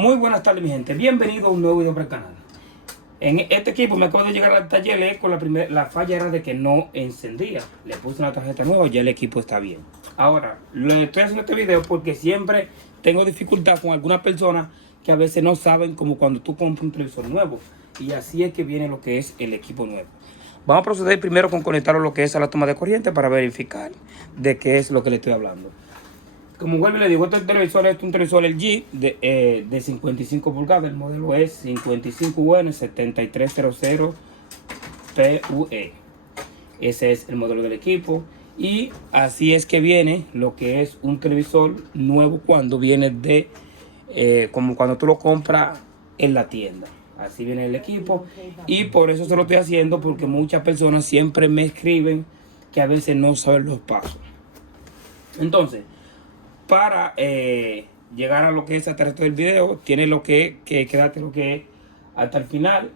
Muy buenas tardes, mi gente. Bienvenido a un nuevo video para el canal. En este equipo me acabo de llegar al taller con la falla era de que no encendía. Le puse una tarjeta nueva y ya el equipo está bien. Ahora, le estoy haciendo este video porque siempre tengo dificultad con algunas personas que a veces no saben, como cuando tú compras un televisor nuevo. Y así es que viene lo que es el equipo nuevo. Vamos a proceder primero con conectarlo lo que es a la toma de corriente para verificar de qué es lo que le estoy hablando. Como vuelvo y le digo, este televisor es un televisor LG de 55 pulgadas. El modelo es 55UN7300PUE. Ese es el modelo del equipo. Y así es que viene lo que es un televisor nuevo cuando viene de, como cuando tú lo compras en la tienda. Así viene el equipo. Y por eso se lo estoy haciendo, porque muchas personas siempre me escriben que a veces no saben los pasos. Entonces, para llegar a lo que es hasta el resto del video, tienes lo que quédate lo que es hasta el final.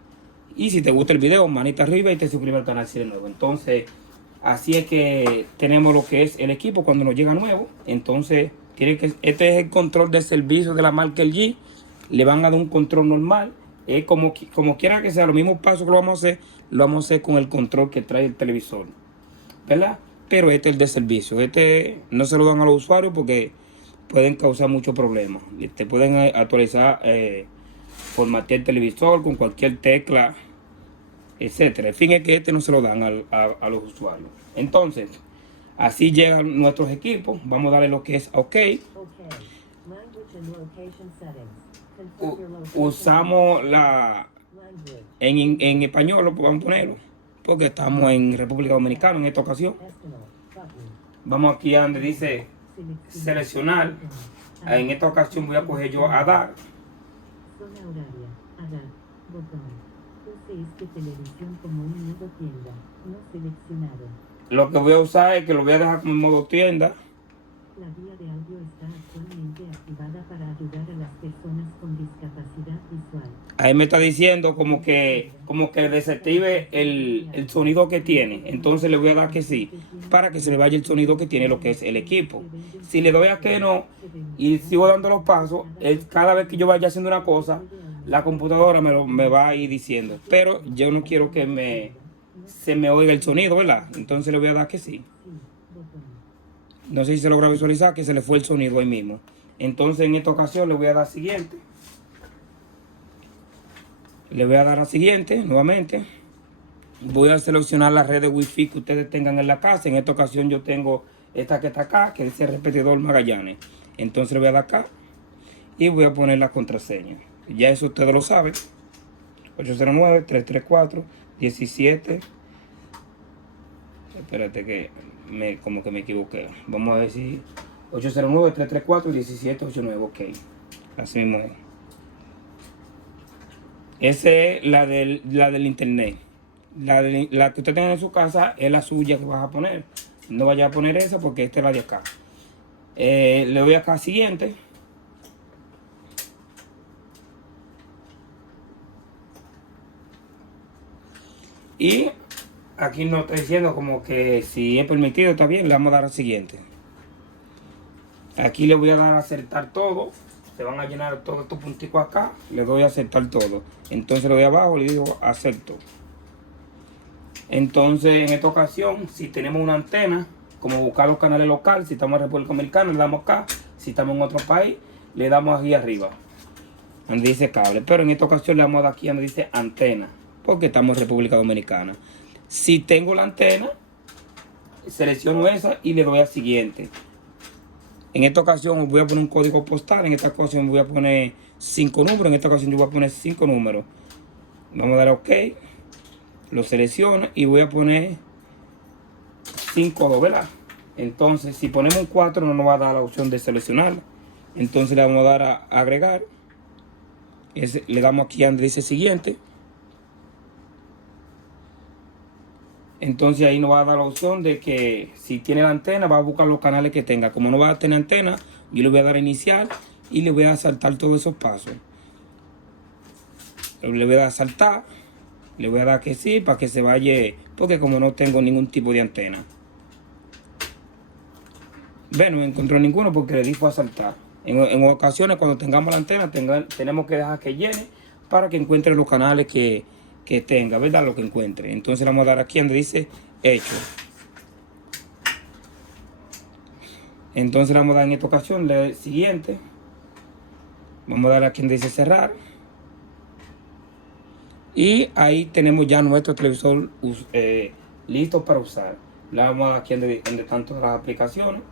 Y si te gusta el video, manita arriba y te suscribes al canal si eres nuevo. Entonces, así es que tenemos lo que es el equipo cuando nos llega nuevo. Entonces, este es el control de servicio de la marca LG. Le van a dar un control normal. Como quiera que sea, los mismos pasos que lo vamos a hacer con el control que trae el televisor, ¿verdad? Pero este es el de servicio. Este no se lo dan a los usuarios porque pueden causar muchos problemas. Te pueden actualizar, formatear el televisor con cualquier tecla, etcétera. El fin es que este no se lo dan a los usuarios. Entonces, así llegan nuestros equipos. Vamos a darle lo que es OK. Usamos la en español, lo podemos ponerlo porque estamos en República Dominicana en esta ocasión. Vamos aquí a donde dice seleccionar. En esta ocasión voy a coger yo a dar. Lo que voy a usar es que lo voy a dejar como en modo tienda. La guía de audio está actualmente activada para ayudar a las personas con discapacidad visual. Ahí me está diciendo como que desactive el sonido que tiene. Entonces le voy a dar que sí, para que se le vaya el sonido que tiene lo que es el equipo. Si le doy a que no y sigo dando los pasos, cada vez que yo vaya haciendo una cosa, la computadora me va a ir diciendo. Pero yo no quiero que se me oiga el sonido, ¿verdad? Entonces le voy a dar que sí. No sé si se logra visualizar que se le fue el sonido ahí mismo. Entonces en esta ocasión le voy a dar siguiente. Le voy a dar a siguiente nuevamente. Voy a seleccionar la red de Wi-Fi que ustedes tengan en la casa. En esta ocasión yo tengo esta que está acá, que es el repetidor Magallanes. Entonces le voy a dar acá y voy a poner la contraseña. Ya eso ustedes lo saben. 809-334-17. Espérate que como que me equivoqué. Vamos a ver si 809-334-1789. Ok. Así mismo es. Esa es la del internet. La que usted tenga en su casa es la suya que vas a poner. No vaya a poner esa porque esta es la de acá. Le doy acá a siguiente. Y aquí nos está diciendo como que si es permitido, está bien, le vamos a dar al siguiente. Aquí le voy a dar a aceptar todo. Se van a llenar todos estos punticos acá. Le doy a aceptar todo. Entonces le doy abajo y le digo acepto. Entonces en esta ocasión, si tenemos una antena, como buscar los canales locales, si estamos en República Dominicana, le damos acá. Si estamos en otro país, le damos aquí arriba, donde dice cable. Pero en esta ocasión le damos a dar aquí donde dice antena, porque estamos en República Dominicana. Si tengo la antena, selecciono esa y le doy a siguiente. En esta ocasión voy a poner un código postal. En esta ocasión voy a poner 5 números. En esta ocasión yo voy a poner 5 números. Vamos a dar a OK. Lo selecciono y voy a poner 5 ¿verdad? Entonces, si ponemos un 4 no nos va a dar la opción de seleccionar. Entonces le vamos a dar a agregar. Le damos aquí donde dice siguiente. Entonces ahí nos va a dar la opción de que si tiene la antena va a buscar los canales que tenga. Como no va a tener antena, yo le voy a dar a iniciar y le voy a saltar todos esos pasos. Le voy a dar a saltar, le voy a dar que sí para que se vaya, porque como no tengo ningún tipo de antena. Bueno, no encontró ninguno porque le di fue a saltar. En ocasiones, cuando tengamos la antena, tenemos que dejar que llene para que encuentre los canales que tenga, ¿verdad? Lo que encuentre. Entonces le vamos a dar aquí donde dice hecho. Entonces le vamos a dar en esta ocasión la siguiente. Vamos a dar aquí donde dice cerrar. Y ahí tenemos ya nuestro televisor listo para usar. Le vamos a dar aquí donde están todas las aplicaciones.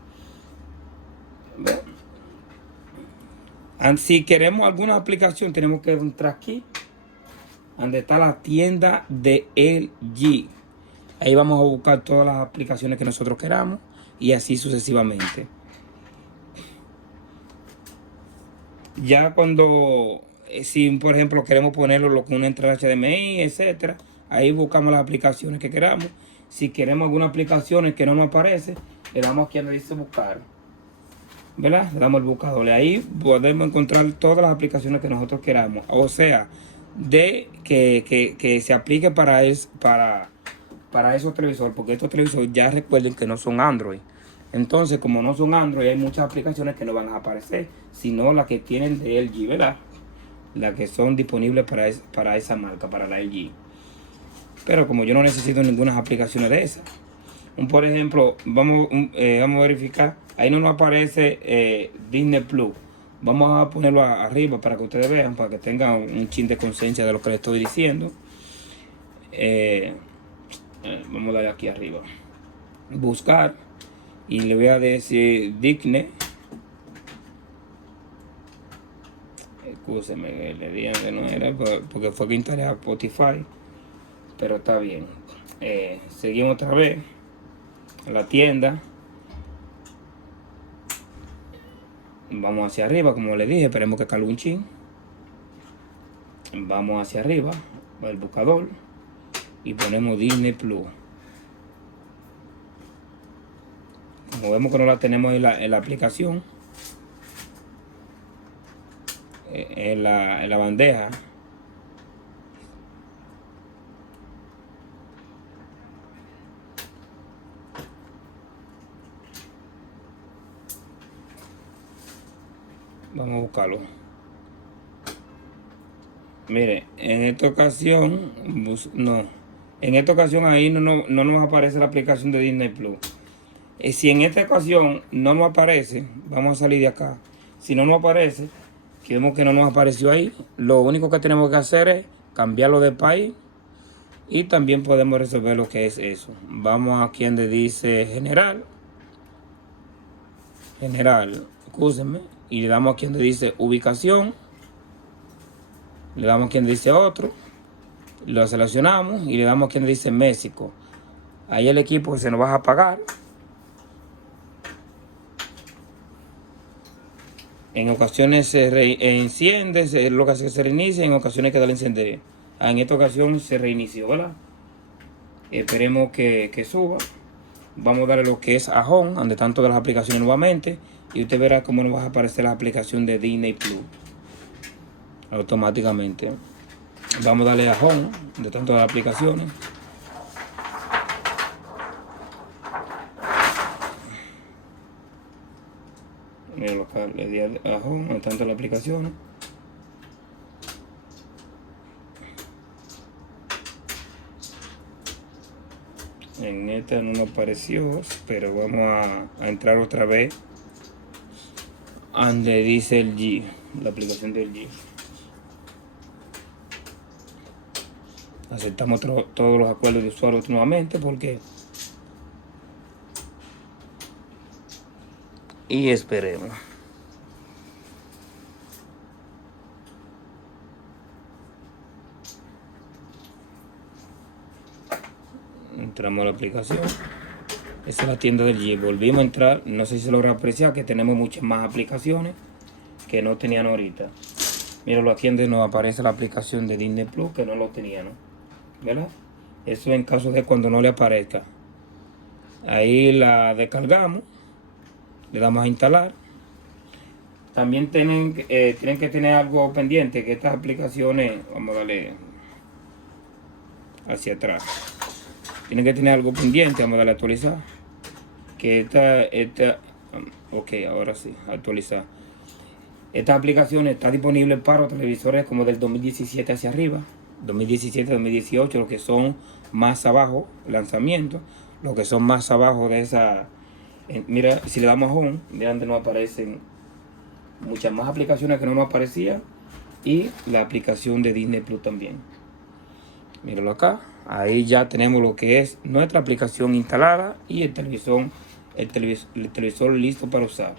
Si queremos alguna aplicación, tenemos que entrar aquí donde está la tienda de LG. Ahí vamos a buscar todas las aplicaciones que nosotros queramos y así sucesivamente. Ya cuando, si por ejemplo queremos ponerlo lo con una entrada HDMI, etcétera, ahí buscamos las aplicaciones que queramos. Si queremos alguna aplicación que no nos aparece, le damos aquí donde dice buscar, ¿verdad? Le damos el buscador. Ahí podemos encontrar todas las aplicaciones que nosotros queramos. O sea, de que se aplique para esos televisores, porque estos televisores ya recuerden que no son Android. Entonces, como no son Android, hay muchas aplicaciones que no van a aparecer, sino las que tienen de LG, ¿verdad? Las que son disponibles para esa marca, para la LG. Pero como yo no necesito ninguna aplicación de esas, por ejemplo, vamos a verificar, ahí no nos aparece Disney Plus. Vamos a ponerlo arriba para que ustedes vean, para que tengan un chin de conciencia de lo que les estoy diciendo. Vamos a darle aquí arriba, buscar, y le voy a decir Disney. Escúcheme, le dije que no era porque fue que instalé a Spotify, pero está bien. Seguimos otra vez a la tienda. Vamos hacia arriba, como les dije, esperemos que cargue un chin. Vamos hacia arriba, al buscador, y ponemos Disney Plus. Como vemos que no la tenemos en la aplicación, en la bandeja. Vamos a buscarlo. Mire, en esta ocasión, no. En esta ocasión ahí no nos aparece la aplicación de Disney Plus. Si en esta ocasión no nos aparece, vamos a salir de acá. Si no nos aparece, que vemos que no nos apareció ahí, lo único que tenemos que hacer es cambiarlo de país. Y también podemos resolver lo que es eso. Vamos aquí donde dice general. Escúsenme. Y le damos aquí donde dice ubicación. Le damos aquí donde dice otro. Lo seleccionamos y le damos aquí donde dice México. Ahí el equipo se nos va a apagar. En ocasiones se enciende, lo que hace que se reinicia, en ocasiones hay que darle encender. En esta ocasión se reinició, ¿verdad? Esperemos que suba. Vamos a darle lo que es a Home, donde están todas las aplicaciones nuevamente. Y usted verá cómo nos va a aparecer la aplicación de Disney Plus automáticamente. Vamos a darle a Home, donde están todas las aplicaciones. Mira lo que le di a Home, donde están todas las aplicaciones. En esta no nos apareció, pero vamos a entrar otra vez donde dice el G, la aplicación del G. Aceptamos todos los acuerdos de usuario nuevamente porque y esperemos. Entramos a la aplicación. Esa es la tienda del G. Volvimos a entrar. No sé si se logra apreciar que tenemos muchas más aplicaciones que no tenían ahorita. Míralo aquí donde nos aparece la aplicación de Disney Plus que no lo tenían, ¿no? ¿Verdad? Eso en caso de cuando no le aparezca. Ahí la descargamos. Le damos a instalar. También tienen que tener algo pendiente, que estas aplicaciones, vamos a darle hacia atrás. Tienen que tener algo pendiente, vamos a darle a actualizar. Que esta, ok, ahora sí, actualizar. Esta aplicación está disponible para televisores como del 2017 hacia arriba, 2017, 2018, los que son más abajo, lanzamientos, los que son más abajo de esa. Mira, si le damos a home, mira donde nos aparecen muchas más aplicaciones que no nos aparecían, y la aplicación de Disney Plus también. Míralo acá, ahí ya tenemos lo que es nuestra aplicación instalada y el televisor listo para usar.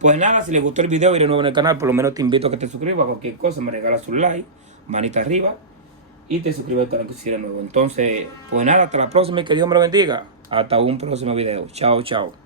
Pues nada, si les gustó el video y eres nuevo en el canal, por lo menos te invito a que te suscribas. Cualquier cosa, me regalas un like, manita arriba, y te suscribes al canal que si eres nuevo. Entonces, pues nada, hasta la próxima y que Dios me lo bendiga. Hasta un próximo video. Chao, chao.